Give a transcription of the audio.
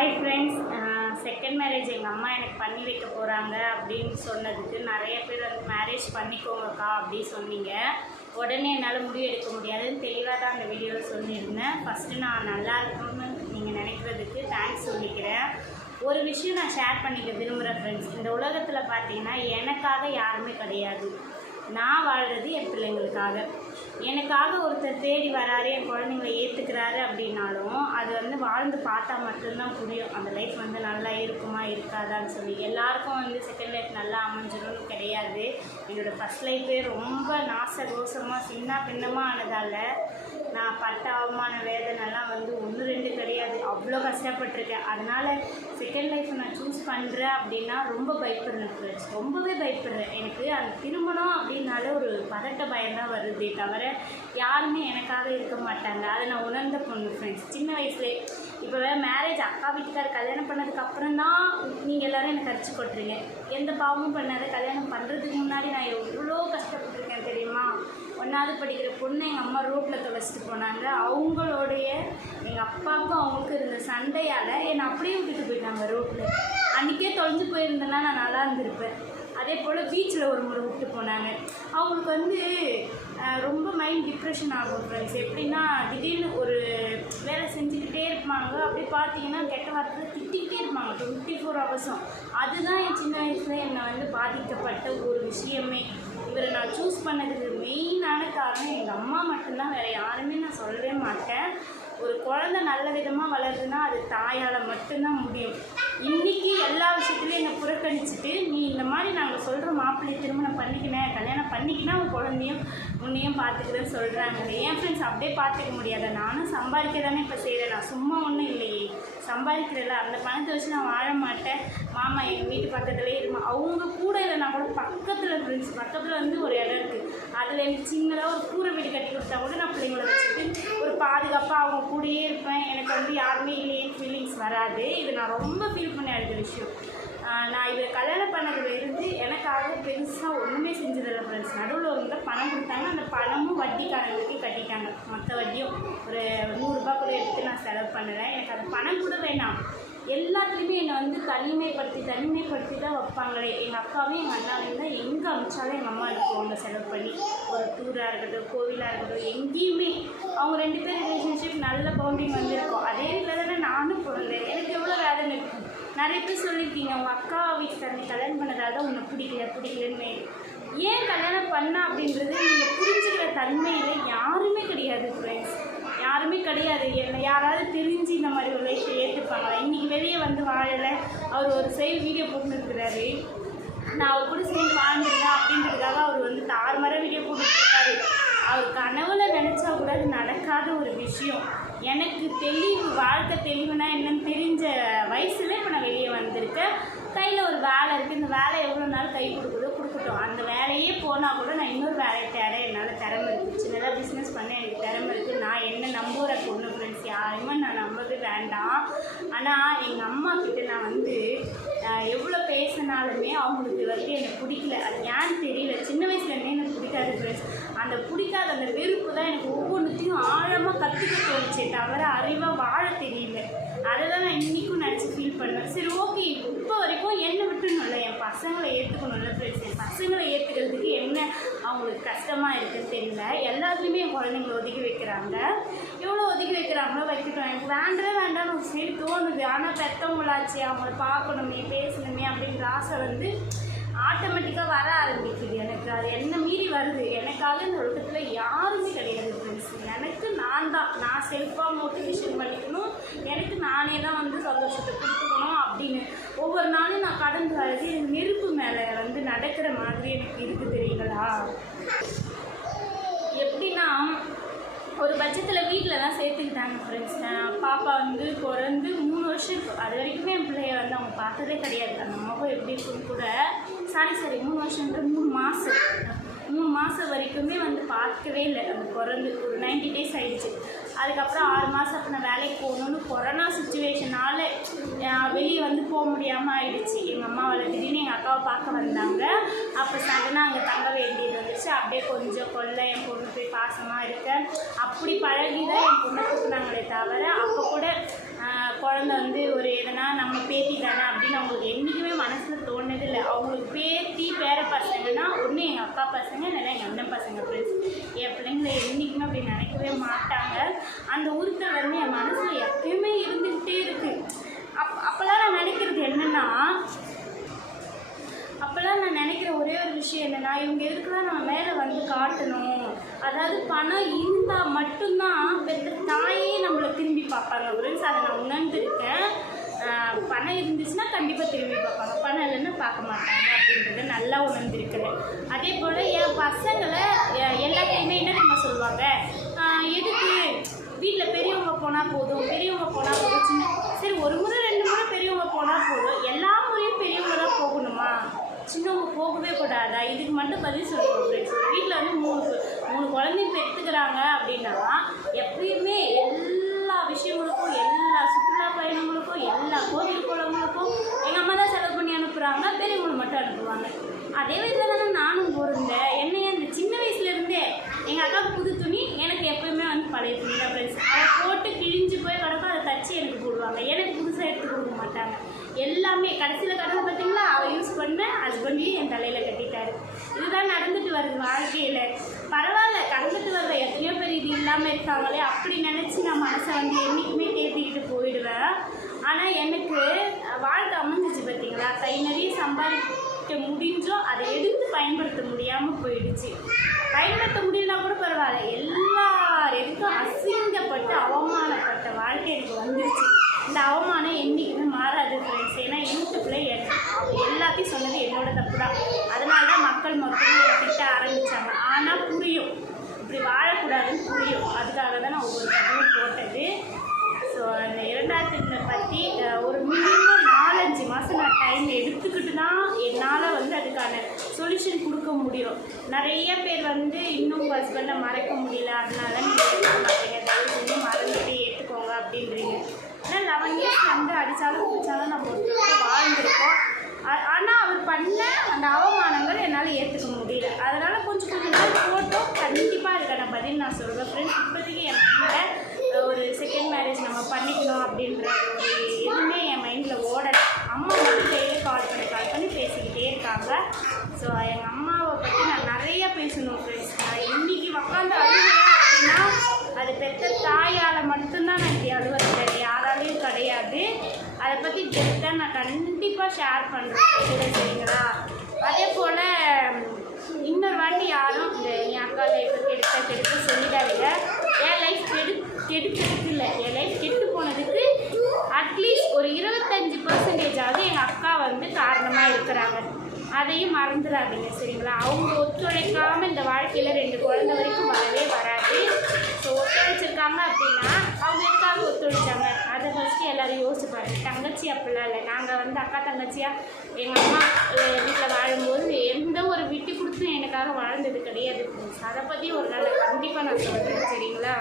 Hi friends second marriage எங்கள் அம்மா எனக்கு பண்ணி வைக்க போகிறாங்க அப்படின்னு சொன்னதுக்கு நிறைய பேர் வந்து மேரேஜ் பண்ணிக்கோங்கக்கா அப்படின்னு சொன்னீங்க. உடனே என்னால் முடிவு எடுக்க முடியாதுன்னு தெளிவாக தான் அந்த வீடியோவில் சொல்லியிருந்தேன். ஃபஸ்ட்டு நான் நல்லா இருக்கணும்னு நீங்கள் நினைக்கிறதுக்கு தேங்க்ஸ் சொல்லிக்கிறேன். ஒரு விஷயம் நான் ஷேர் பண்ணிக்க விரும்புகிறேன் ஃப்ரெண்ட்ஸ் இந்த உலகத்தில் பார்த்தீங்கன்னா எனக்காக யாருமே கிடையாது. நான் வாழ்கிறது என் பிள்ளைங்களுக்காக. எனக்காக ஒருத்தர் தேடி வராரு என் குழந்தைங்களை ஏற்றுக்கிறாரு அப்படின்னாலும் அது வந்து வாழ்ந்து பார்த்தா மட்டும்தான் புரியும். அந்த லைஃப் வந்து நல்லா இருக்குமா இருக்காதான்னு சொல்லி. எல்லாருக்கும் வந்து செகண்ட் லைஃப் நல்லா அமைஞ்சிடும்னு கிடையாது. என்னோடய ஃபஸ்ட் லைஃபே ரொம்ப நாச ரோசமாக சின்ன பின்னமாக ஆனதால் நான் பட்ட அவமான வேதனைலாம் வந்து ஒன்று ரெண்டு கிடையாது. அவ்வளோ கஷ்டப்பட்டிருக்கேன். அதனால் செகண்ட் லைஃப் நான் சூஸ் பண்ணுறேன் அப்படின்னா ரொம்ப பயப்படுறேன் ஃப்ரெண்ட்ஸ் ரொம்பவே பயப்படுறேன். எனக்கு அந்த திருமணம் அப்படின்னாலே ஒரு பதட்ட பயம் தான் வருதே தவிர யாருமே எனக்காக இருக்க மாட்டாங்க. அதை நான் உணர்ந்த பொண்ணு ஃப்ரெண்ட்ஸ் சின்ன வயசுலே இப்போ மேரேஜ் அக்கா வீட்டுக்கார் கல்யாணம் பண்ணதுக்கு அப்புறம் தான் நீங்கள் எல்லோரும் எனக்கு அடிச்சு கொட்டுறீங்க. எந்த பாவமும் பண்ணாத கல்யாணம் பண்ணுறதுக்கு முன்னாடி நான் எவ்வளோ கஷ்டப்பட்டிருக்கேன் தெரியுமா? ஒன்றாவது படிக்கிற பொண்ணு எங்கள் அம்மா ரோட்டில் தொலைச்சிட்டு போனாங்க. அவங்களோடைய எங்கள் அப்பாவுக்கும் அவங்களுக்கும் இருந்த சண்டையால் என்னை அப்படியே விட்டுட்டு போயிட்டாங்க ரோட்டில் அன்றைக்கே தொலைஞ்சு போயிருந்தேன்னா நான் நல்லா இருந்திருப்பேன். அதே போல் பீச்சில் ஒரு முறை விட்டு போனாங்க. அவங்களுக்கு வந்து ரொம்ப மைண்ட் டிப்ரெஷன் ஆகும் ஃப்ரெண்ட்ஸ் எப்படின்னா திடீர்னு ஒரு வேலை செஞ்சுக்கிட்டே இருப்பாங்க. அப்படி பார்த்தீங்கன்னா கெட்ட வார்த்தை திட்டிக்கிட்டே இருப்பாங்க. டுவெண்ட்டி ஃபோர் ஹவர்ஸும் அதுதான் என் சின்ன வயசில் என்னை வந்து பாதிக்கப்பட்ட ஒரு விஷயமே. இவரை நான் சூஸ் பண்ணதுக்கு மெயினான காரணம் எங்கள் அம்மா மட்டும்தான். வேறு யாருமே நான் சொல்லவே மாட்டேன். ஒரு குழந்தை நல்ல விதமாக வளருதுன்னா அது தாயால் மட்டும்தான் முடியும். இன்றைக்கி எல்லா விஷயத்துலையும் என்னை புறக்கணிச்சிட்டு நீ இந்த மாதிரி நாங்கள் சொல்கிற மாப்பிள்ளையை திருமணம் பண்ணிக்கினேன் கல்யாணம் பண்ணிக்கினா உன் குழந்தையும் உன்னையும் பார்த்துக்கிறேன்னு சொல்கிறாங்க என் ஃப்ரெண்ட்ஸ் அப்படியே பார்த்துக்க முடியாத. நானும் சம்பாதிக்க தானே இப்போ செய்கிறேன் நான் சும்மா ஒன்றும் இல்லையே. சம்பாதிக்கிறதில்ல. அந்த பணத்தை வச்சு நான் வாழ மாட்டேன். மாமா எங்கள் வீட்டு பக்கத்துலேயே இருமா. அவங்க கூட இல்லைனா கூட பக்கத்தில் ஃப்ரெண்ட்ஸ் பக்கத்தில் வந்து ஒரு இடம் இருக்குது அதில் எனக்கு சின்னதாக ஒரு கூரை வீடு கட்டி கொடுத்தா கூட நான் பிள்ளைங்கள வச்சுட்டு ஒரு பாதுகாப்பாக அவங்க கூடயே இருப்பேன். எனக்கு வந்து யாருமே இல்லையே ஃபீலிங்ஸ் வராது. இது நான் ரொம்ப ஃபீல் பண்ண அடுத்த விஷயம். நான் இதை கல்யாணம் பண்ணதுல இருந்து எனக்காக பெருசாக ஒன்றுமே செஞ்சதில்லை ஃப்ரெண்ட்ஸ் நடுவில் ஒரு பணம் கொடுத்தாங்க. அந்த பணமும் வட்டிக்காரங்களுக்கு கட்டிட்டாங்க. மொத்த வட்டியும் ஒரு நூறுரூபா கூட எடுத்து நான் செலவு பண்ணுறேன் எனக்கு அந்த பணம் கூட வேணாம். எல்லாத்துலேயுமே என்னை வந்து தனிமைப்படுத்தி தனிமைப்படுத்தி தான் வைப்பாங்களே. எங்கள் அக்காவையும் எங்கள் அண்ணாவையும் தான் எங்கே அமிச்சாலும் எங்கள் அம்மா இருக்குவாங்க செலவு பண்ணி ஒரு டூராக இருக்கட்டும் கோவிலாக இருக்கட்டும் எங்கேயுமே அவங்க ரெண்டு பேர் ரிலேஷன்ஷிப் நல்ல பவுண்டிங் வந்திருக்கும். அதே வீட்டில் தானே நானும் பிறந்தேன். எனக்கு எவ்வளோ வேதனை இருக்கும் நிறைய பேர் சொல்லியிருக்கீங்க உங்கள் அக்கா வீட்டுக்காரனை கல்யாணம் பண்ணதால தான் உன்னை பிடிக்கல பிடிக்கலன்னு. ஏன் கல்யாணம் பண்ண அப்படின்றது நீங்கள் புரிஞ்சுக்கிற தன்மையில் யாருமே கிடையாது ஃப்ரெண்ட்ஸ் யாருமே கிடையாது. என்ன யாராவது தெரிஞ்சு இந்த மாதிரி ஒரு லைஃப்பை ஏற்றுப்பாங்களா இன்றைக்கி வெளியே வந்து வாழலை. அவர் ஒரு சைடு வீடியோ போட்டுருக்கிறாரு. நான் அவர் கூட சேர்ந்து வாழ்ந்துருந்தேன் அப்படின்றதுக்காக அவர் வந்து தார்மர வீடியோ போட்டுருக்காரு. அவர் கனவுல நினச்சா கூட அது நடக்காத ஒரு விஷயம். எனக்கு தெளிவு வாழ்க்கை தெளிவுனா என்னன்னு தெரிஞ்ச வயசுல இப்போ நான் வெளியே வந்திருக்கேன். கையில் ஒரு வேலை இருக்குது இந்த வேலை எவ்வளோ நாள் கை கொடுக்குதோ இருக்கட்டும் அந்த வேலையே போனால் கூட நான் இன்னொரு வேலையை தேட என்னால் திறமை இருக்குது சின்னதாக பிஸ்னஸ் பண்ண எனக்கு திறமை இருக்குது நான் என்ன நம்புகிற பொண்ணு ஃப்ரெண்ட்ஸ் யாரையுமே நான் நம்பவே வேண்டாம். ஆனால் எங்கள் அம்மா கிட்ட நான் வந்து எவ்வளோ பேசினாலுமே அவங்களுக்கு வந்து எனக்கு பிடிக்கல. அது ஏன்னு தெரியல. சின்ன வயசுலேருந்தே எனக்கு பிடிக்காது ஃப்ரெண்ட்ஸ் அந்த பிடிக்காத அந்த வெறுப்பு தான் எனக்கு ஒவ்வொன்றுத்தையும் ஆழமாக கற்றுக்க தோணுச்சே தவிர அறிவாக வாழ தெரியல. அதை தான் நான் இன்றைக்கும் நினச்சி ஃபீல் பண்ணுவேன். சரி ஓகே இப்போ வரைக்கும் என்னை விட்டுணும்ல என் பசங்களை ஏற்றுக்கணும்ல ஃப்ரெண்ட்ஸ் என் பசங்களை ஏற்றுக்கிறதுக்கு என்ன அவங்களுக்கு கஷ்டமாக இருக்குன்னு தெரியல. எல்லாத்துலேயுமே என் குழந்தைங்கள ஒதுக்கி வைக்கிறாங்க. எவ்வளோ ஒதுக்கி வைக்கிறாங்களோ வைக்கட்டும். எனக்கு வேண்டவே வேண்டாம்னு ஒரு சரி தோணுது. ஆனால் பெற்றவங்களாச்சு அவங்கள பார்க்கணுமே பேசணுமே அப்படின்ற ஆசை வந்து ஆட்டோமேட்டிக்காக வர ஆரம்பிக்குது. எனக்கு அது என்ன மீறி வருது? எனக்காக இந்த உலகத்தில் யாருமே கிடையாது ஃப்ரெண்ட்ஸ் எனக்கு நான் தான். நான் செல்ஃபாக மோட்டிவேஷன் பண்ணிக்கணும் எனக்கு நானே தான் வந்து சந்தோஷத்தை கொடுத்துக்கணும் அப்படின்னு ஒவ்வொரு நாளும் நான் எனக்கு நெருப்பு மேலே வந்து நடக்கிற மாதிரி எனக்கு இருக்குது தெரியுங்களா? எப்படின்னா ஒரு பட்சத்தில் வீட்டில் தான் சேர்த்துக்கிட்டாங்க ஃப்ரெண்ட்ஸ் பாப்பா வந்து பிறந்து மூணு வருஷம் இருக்கும் அது வரைக்குமே என் பிள்ளைய வந்து அவங்க பார்த்ததே கிடையாது. அந்த முகம் எப்படி இருக்குன்னு கூட சாரி சாரி மூணு வருஷன்ற மூணு மாதம் மூணு மாதம் வரைக்குமே வந்து பார்க்கவே இல்லை. நம்ம பிறந்து ஒரு 90 டேஸ் ஆகிடுச்சு அதுக்கப்புறம் ஆறு மாதம் அப்போ நான் வேலைக்கு போகணுன்னு கொரோனா சுச்சுவேஷனால் வெளியே வந்து போக முடியாமல் ஆயிடுச்சு. எங்கள் அம்மாவால் திடீர்னு எங்கள் அக்காவை பார்க்க வந்தாங்க. அப்போ சடனாக அங்கே தங்க வேண்டியது வந்துச்சு. அப்படியே கொஞ்சம் கொல்ல என் பொண்ணு போய் பாசமாக இருக்க. அப்படி பழகி தான் என் பொண்ணை கூப்பிட்டாங்களே தவிர அப்போ கூட குழந்த வந்து ஒரு எதனா நம்ம பேத்தி தானே அப்படின்னு அவங்களுக்கு என்றைக்குமே மனசில் தோணுனது இல்லை அவங்களுக்கு பேத்தி பேர பசங்கன்னா ஒன்று எங்கள் அக்கா பசங்க இல்லைன்னா எங்கள் அண்ணன் பசங்க ஃப்ரெண்ட்ஸ் என் பிள்ளைங்களை என்றைக்குமே அப்படி நினைக்கவே மாட்டாங்க. அந்த உறுத்தல் வந்து என் மனசில் எப்பயுமே இருந்துக்கிட்டே இருக்குது அப் அப்போல்லாம் நான் நினைக்கிறது என்னென்னா அப்போல்லாம் நான் நினைக்கிற ஒரே ஒரு விஷயம் என்னென்னா இவங்க எதுக்குலாம் நம்ம மேலே வந்து காட்டணும்? அதாவது பணம் இருந்தால் மட்டும்தான் பெற்ற தாயே நம்மளை திரும்பி பார்ப்பாங்க. ஃப்ரெண்ட்ஸ் அதை நான் உணர்ந்துருக்கேன். பணம் இருந்துச்சுன்னா கண்டிப்பாக திரும்பி பார்ப்பாங்க பணம் இல்லைன்னா பார்க்க மாட்டாங்க அப்படின்றத நல்லா உணர்ந்திருக்கிறேன் அதே போல் என் பசங்களை எ- எல்லாத்தையுமே என்ன நம்ம சொல்லுவாங்க ஆஹ் எதுக்கு வீட்டில் பெரியவங்க போனால் போதும் பெரியவங்க போனால் போதும் சின்ன சரி ஒரு முறை ரெண்டு முறை பெரியவங்க போனால் போதும் எல்லா முறையும் பெரியவங்க தான் போகணுமா சின்னவங்க போகவே கூடாதா? இதுக்கு மட்டும் பதில் சொல்லுவோம் ஃப்ரெண்ட்ஸ் ஒரு வீட்டில் வந்து மூணு மூணு குழந்தைங்க பெற்றுக்கிறாங்க அப்படின்னா எப்பயுமே எல்லா விஷயங்களுக்கும் எல்லா சுற்றுலா பயணங்களுக்கும் எல்லா கோவில் குளங்களுக்கும் எங்கள் அம்மா தான் செலவு பண்ணி அனுப்புகிறாங்க பெரியவங்களை மட்டும் அனுப்புவாங்க. அதே வயசில் தானே நானும் பிறந்தேன். என்னைய அந்த சின்ன வயசுலேருந்தே எங்கள் அக்காவுக்கு புது துணி எனக்கு எப்பயுமே வந்து பழைய துணி தான் ஃப்ரெண்ட்ஸ் அதை போட்டு கிழிஞ்சு போய் கிடக்கும் அதை தச்சு எனக்கு போடுவாங்க. எனக்கு புதுசாக எடுத்து கொடுக்க மாட்டாங்க. எல்லாமே கடைசியில் கடனை பார்த்தீங்களா ஹஸ்பண்டையும் என் தலையில் கட்டிட்டாரு. இதுதான் நடந்துட்டு வருது வாழ்க்கையில். பரவாயில்ல கடந்துட்டு வர்ற எத்தனையோ பேர் இது இல்லாமல் இருக்காங்களே அப்படி நினச்சி நான் மனசை வந்து என்றைக்குமே தேத்திக்கிட்டு போயிடுவேன். ஆனால் எனக்கு வாழ்க்கை அமைஞ்சிச்சு பார்த்தீங்களா கை நிறைய சம்பாதிக்க முடிஞ்சோ அதை எடுத்து பயன்படுத்த முடியாமல் போயிடுச்சு. பயன்படுத்த முடியலனா கூட பரவாயில்ல. எல்லாருக்கும் அசிங்கப்பட்டு அவமானப்பட்ட வாழ்க்கை எனக்கு வந்துருச்சு. இந்த அவமானம் என்றைக்குமே மாறாது ஃப்ரெண்ட்ஸ் ஏன்னா யூடியூப்பில் எல்லாத்தையும் சொன்னது என்னோட தப்பு தான் அதனால தான் மக்கள் மொத்தம் திட்ட ஆரம்பித்தாங்க ஆனால் புரியும். இப்படி வாழக்கூடாதுன்னு புரியும். அதுக்காக தான் நான் ஒவ்வொரு தகவல் போட்டது. ஸோ அந்த இரண்டாயிரத்தி பற்றி ஒரு மினிமம் நாலஞ்சு மாதம் நான் டைம் எடுத்துக்கிட்டு தான் என்னால் வந்து அதுக்கான சொல்யூஷன் கொடுக்க முடியும். நிறைய பேர் வந்து இன்னும் ஹஸ்பண்டை மறக்க முடியல. அதனால நீங்கள் மாட்டீங்க தயவு செஞ்சு மறந்துட்டு ஏற்றுக்கோங்க அப்படின்றீங்க. ஏன்னா லெவன் இயர்ஸ் வந்து அடித்தாலும் பிடிச்சாலும் நம்ம வாழ்ந்துருக்கோம். ஆனால் அவர் பண்ண அந்த அவமானங்கள் என்னால் ஏற்றுக்க முடியல. அதனால் கொஞ்சம் கொஞ்சம் ஃபோட்டோ கண்டிப்பாக அதுக்கான பதில் நான் சொல்கிறேன் ஃப்ரெண்ட்ஸ் இப்போதைக்கு என் மைண்டில் ஒரு செகண்ட் மேரேஜ் நம்ம பண்ணிக்கணும் அப்படின்ற ஒரு எதுவுமே என் மைண்டில் ஓடலை. அம்மா மட்டும் கால் பண்ணி கால் பண்ணி பேசிக்கிட்டே இருக்காங்க. ஸோ எங்கள் அம்மாவை பற்றி நான் நிறைய பேசணும் ஃப்ரெண்ட்ஸ் நான் இன்றைக்கி உக்காந்து அழுகிறேன் அப்படின்னா அது பெற்ற தாயால் மட்டும்தான் நான் இப்படி அழுவது வேறு யாராலையும் கிடையாது அதை பற்றி பெஸ்ட்டாக நான் கண்டிப்பாக ஷேர் பண்ணுறேன் கூட சரிங்களா? அதே போல் இன்னொரு வாட்டி யாரும் இந்த என் அக்கா லைஃப்பை கெடுக்க கெடுக்க சொல்லிடாதீங்க. என் லைஃப் கெடு கெடுக்கிறதுக்கு இல்லை. என் லைஃப் கெட்டு போனதுக்கு அட்லீஸ்ட் ஒரு இருபத்தஞ்சி பர்சன்டேஜாவது எங்கள் அக்கா வந்து காரணமாக இருக்கிறாங்க. அதையும் மறந்துடாதீங்க சரிங்களா? அவங்க ஒத்துழைக்காமல் இந்த வாழ்க்கையில் ரெண்டு குழந்தை வரைக்கும் வரவே வராது. ஸோ ஒத்துழைச்சிருக்காங்க அப்படின்னா அவங்க எதுக்காக ஒத்துழைச்சாங்க அதை ஃபஸ்ட்டு எல்லாரும் யோசிச்சு தங்கச்சி அப்படிலாம் இல்லை. நாங்கள் வந்து அக்கா தங்கச்சியாக எங்கள் அம்மா வீட்டில் வாழும்போது எந்த ஒரு விட்டு கொடுத்து எனக்காக வாழ்ந்தது கிடையாது. அதை பற்றி ஒரு நாள் கண்டிப்பாக நான் சொல்கிறேன் சரிங்களா?